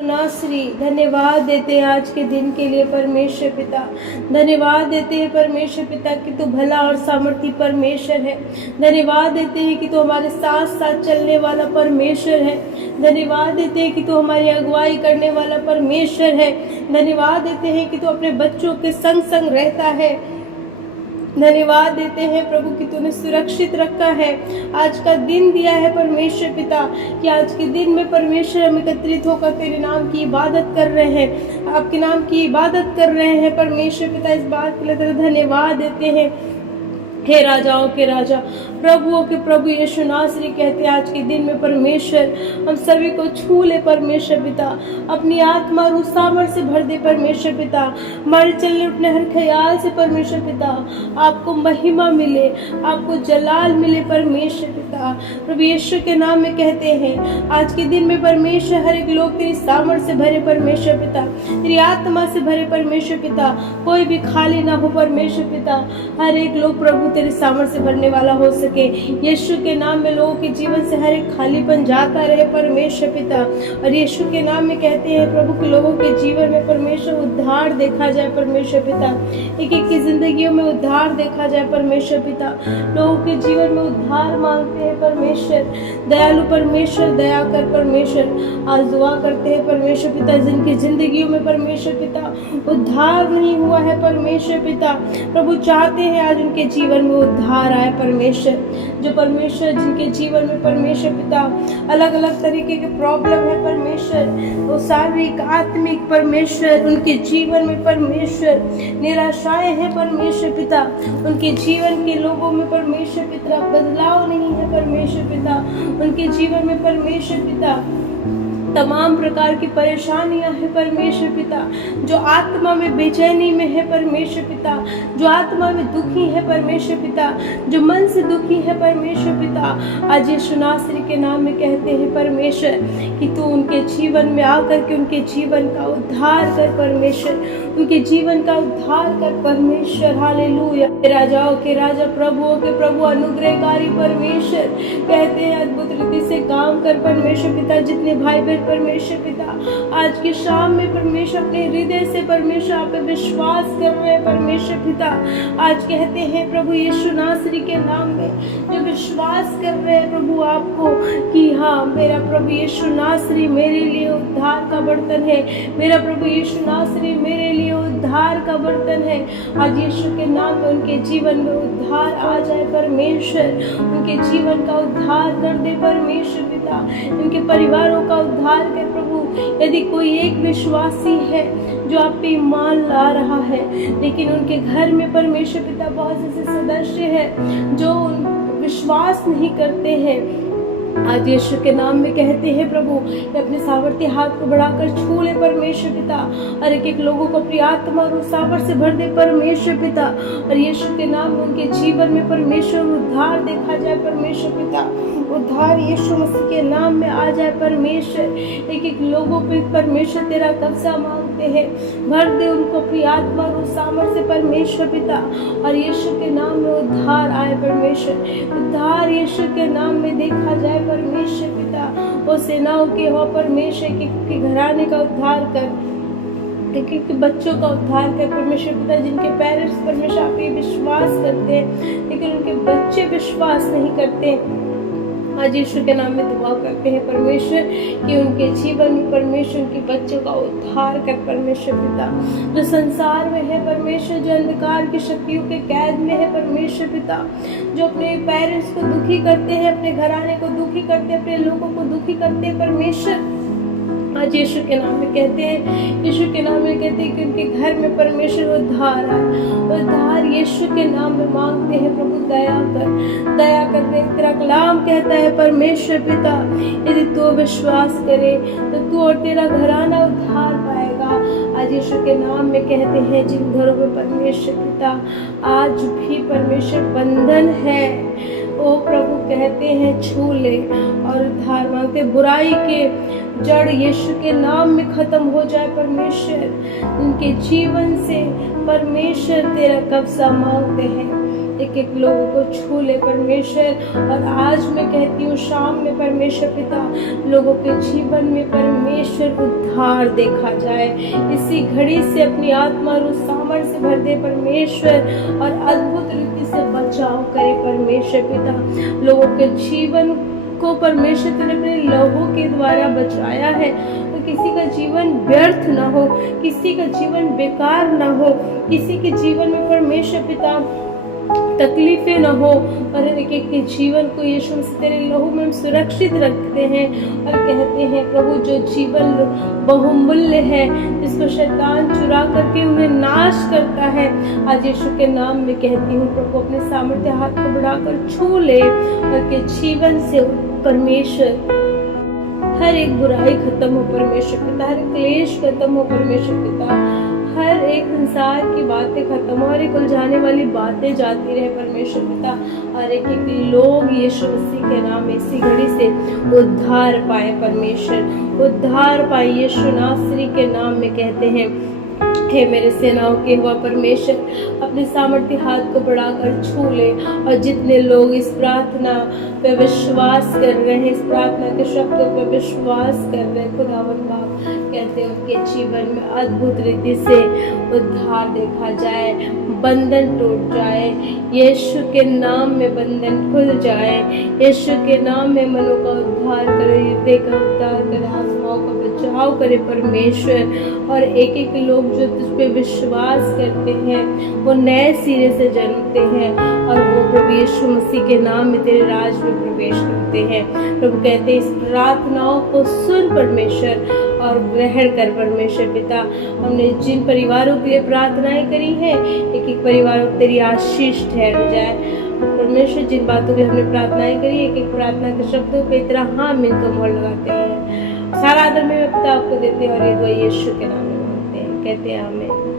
नासरी धन्यवाद देते हैं आज के दिन के लिए परमेश्वर पिता। धन्यवाद देते हैं परमेश्वर पिता कि तू भला और सामर्थी परमेश्वर है। धन्यवाद देते हैं कि तू हमारे साथ साथ चलने वाला परमेश्वर है। धन्यवाद देते हैं कि तू हमारी अगुवाई करने वाला परमेश्वर है। धन्यवाद देते हैं कि तू अपने बच्चों के संग संग रहता है। धन्यवाद देते हैं प्रभु कि तूने सुरक्षित रखा है। आज का दिन दिया है परमेश्वर पिता कि आज के दिन में परमेश्वर हम एकत्रित होकर तेरे नाम की इबादत कर रहे हैं, आपके नाम की इबादत कर रहे हैं। परमेश्वर पिता इस बात के लिए तेरा धन्यवाद देते हैं। हे राजाओं के राजा, प्रभुओं के प्रभु यीशु नासरी कहते हैं आज के दिन में परमेश्वर हम सभी को छू ले परमेश्वर पिता। अपनी आत्मा और उस सामर्थ से भर दे परमेश्वर पिता। हमारे चलने उठने हर ख्याल से परमेश्वर पिता आपको महिमा मिले, आपको जलाल मिले परमेश्वर पिता। प्रभु यीशु के नाम में कहते हैं आज के दिन में परमेश्वर हर एक लोग तेरी सामर्थ से भरे परमेश्वर पिता, तेरी आत्मा से भरे परमेश्वर पिता। कोई भी खाली ना हो परमेश्वर पिता। हर एक लोग प्रभु तेरे सामर्थ से भरने वाला हो सके। यीशु के नाम में लोगों के जीवन से हर एक खालीपन जाता रहे परमेश्वर पिता। और यीशु के नाम में कहते हैं प्रभु के लोगों के जीवन में परमेश्वर उद्धार देखा जाए परमेश्वर पिता। एक एक की जिंदगियों में उद्धार देखा जाए परमेश्वर पिता। लोगों के जीवन में उद्धार मांगते हैं परमेश्वर। दयालु परमेश्वर दया कर परमेश्वर। आज दुआ करते हैं परमेश्वर पिता जिनकी जिंदगियों में परमेश्वर पिता उद्धार नहीं हुआ है परमेश्वर पिता, प्रभु चाहते हैं आज उनके जीवन में उद्धार आए परमेश्वर। जो परमेश्वर जिनके जीवन में परमेश्वर पिता अलग अलग तरीके के प्रॉब्लम है परमेश्वर, वो शारीरिक आत्मिक परमेश्वर उनके जीवन में परमेश्वर निराशाएं हैं परमेश्वर पिता। उनके जीवन के लोगों में परमेश्वर पिता बदलाव नहीं है परमेश्वर पिता। उनके जीवन में परमेश्वर पिता तमाम प्रकार की परेशानियां हैं परमेश्वर पिता। जो आत्मा में बेचैनी में है परमेश्वर पिता, जो आत्मा में दुखी है परमेश्वर पिता, जो मन से दुखी है परमेश्वर पिता, आज यीशु नासरी के नाम में कहते हैं परमेश्वर कि तू उनके जीवन में आकर के उनके जीवन का उद्धार कर परमेश्वर, उनके जीवन का उद्धार कर परमेश्वर। हालेलुया। राजाओं के राजा प्रभुओं के प्रभु अनुग्रहकारी परमेश्वर कहते हैं अद्भुत रीति से काम कर परमेश्वर पिता। जितने भाई बहन परमेश्वर पिता आज की शाम में परमेश्वर अपने हृदय से परमेश्वर आप पे विश्वास कर रहे हैं परमेश्वर पिता, आज कहते हैं प्रभु यीशु नासरी के नाम में जो विश्वास कर रहे हैं प्रभु आपको कि हाँ मेरा प्रभु यीशु नासरी मेरे लिए उद्धार का बर्तन है, मेरा प्रभु यीशु नासरी मेरे लिए उद्धार का बर्तन है। आज यीशु के नाम में उनके जीवन में उद्धार आ जाए परमेश्वर, उनके जीवन का उद्धार कर दे परमेश्वर पिता, इनके परिवारों का उद्धार कर प्रभु। यदि कोई एक विश्वासी है जो आप पे ईमान ला रहा है लेकिन उनके घर में परमेश्वर पिता बहुत ऐसे सदस्य हैं जो विश्वास नहीं करते हैं, आज यीशु के नाम में कहते हैं प्रभु अपने सामर्थ्य हाथ को बढ़ाकर छू ले परमेश्वर पिता और एक एक लोगों को अपनी आत्मा और सामर्थ्य से भर दे परमेश्वर पिता। और यीशु के नाम में उनके जीवन में परमेश्वर उद्धार देखा जाए परमेश्वर पिता। उद्धार यीशु मसीह के नाम में आ जाए परमेश्वर। एक एक लोगों पे परमेश्वर तेरा कब्जा मांगते हैं, भर दे उनको अपनी आत्मा और सामर्थ्य से परमेश्वर पिता। और यीशु के नाम में उद्धार आए परमेश्वर। उद्धार यीशु के नाम में देखा जाए परमेश्वर पिता। वो सेनाओं के हो परमेश्वर के घराने का उद्धार कर, एक बच्चों का उद्धार कर परमेश्वर पिता। जिनके पेरेंट्स परमेश्वर आप पे विश्वास करते हैं लेकिन उनके बच्चे विश्वास नहीं करते, आज यीशु के नाम में दुआ करते हैं परमेश्वर कि उनके जीवन में परमेश्वर उनके बच्चों का उद्धार कर परमेश्वर पिता। जो संसार में है परमेश्वर, जो अंधकार की शक्तियों के कैद में है परमेश्वर पिता, जो अपने पेरेंट्स को दुखी करते हैं, अपने घराने को दुखी करते हैं, अपने लोगों को दुखी करते हैं परमेश्वर, आज यीशु के नाम में कहते हैं, यीशु के नाम में कहते हैं कि उनके घर में परमेश्वर उद्धार आए। उद्धार यीशु के नाम में मांगते हैं प्रभु। दया कर दे। तेरा कलाम कहता है परमेश्वर पिता यदि तू विश्वास करे तो तू और तेरा घराना उद्धार पाएगा। आज यीशु के नाम में कहते हैं जिन घरों में परमेश्वर पिता आज भी परमेश्वर बंधन है, ओ प्रभु कहते हैं छू ले और उद्धार मांगते। बुराई के जड़ यीशु के नाम में खत्म हो जाए परमेश्वर। उनके जीवन से परमेश्वर तेरा कब्जा मांगते हैं। एक एक लोगों को छू ले परमेश्वर। और आज मैं कहती हूँ शाम में परमेश्वर पिता लोगों के जीवन में परमेश्वर उद्धार देखा जाए। इसी घड़ी से अपनी आत्मा और उस सामर्थ्य से भर दे परमेश्वर, और अद्भुत रीति से बचाव करे परमेश्वर पिता। लोगों के जीवन को परमेश्वर तूने अपने लहू के द्वारा बचाया है, तो किसी का जीवन व्यर्थ ना हो, किसी का जीवन बेकार ना हो, किसी के जीवन में परमेश्वर पिता तकलीफें ना हो, पर एक एक के जीवन को यीशु मसीह तेरे लहू में हम सुरक्षित रखते हैं और कहते हैं प्रभु जो जीवन बहुमूल्य है, जिसको शैतान चुरा करके उन्हें नाश करता है, आज यीशु के नाम में कहती हूँ प्रभु अपने सामर्थ्य हाथ को बढ़ाकर छू ले और के जीवन से परमेश्वर हर एक बुराई खत्म हो परमेश्वर पिता, हर क्लेश खत्म हो परमेश्वर पिता, हर एक संसार की बातें खत्म हो, हर एक उलझाने वाली बातें जाती रहे परमेश्वर पिता, और एक एक लोग यीशु मसीह के नाम में इसी घड़ी से उद्धार पाए परमेश्वर, उद्धार पाए यीशु नासरी के नाम में कहते हैं। हे मेरे सेनाओं के हुआ परमेश्वर अपने सामर्थ्य हाथ को बढ़ाकर छू ले, और जितने लोग इस प्रार्थना पे विश्वास कर रहे हैं, इस प्रार्थना के शब्दों पे विश्वास कर रहे हैं, खुदावन बाप कहते हैं उनके जीवन में अद्भुत रीति से उद्धार देखा जाए, बंधन टूट जाए, यीशु के नाम में बंधन खुल जाए, यीशु के नाम में मनों का उद्धार करे, हृदय का उद्धार करे, आत्माओं का बचाव करे परमेश्वर। और एक एक लोग जो तुझ पे विश्वास करते हैं वो नए सिरे से जन्मते हैं, और वो प्रभु यीशु मसीह के नाम में तेरे राज में प्रवेश करते हैं। प्रभु कहते हैं इस प्रार्थनाओं को सुन परमेश्वर और ग्रहण कर परमेश्वर पिता। हमने जिन परिवारों के लिए प्रार्थनाएं करी हैं, एक एक परिवारों को तेरी आशीष ठहर जाए परमेश्वर। जिन बातों की हमने प्रार्थनाएं करी, एक एक प्रार्थना के शब्दों पे इतना हाँ मिलकर मोहर लगाते हैं। सारा आदर में पिता आपको देते हैं और ये दुआ यीशु के नाम में मांगते हैं, कहते हैं आमीन।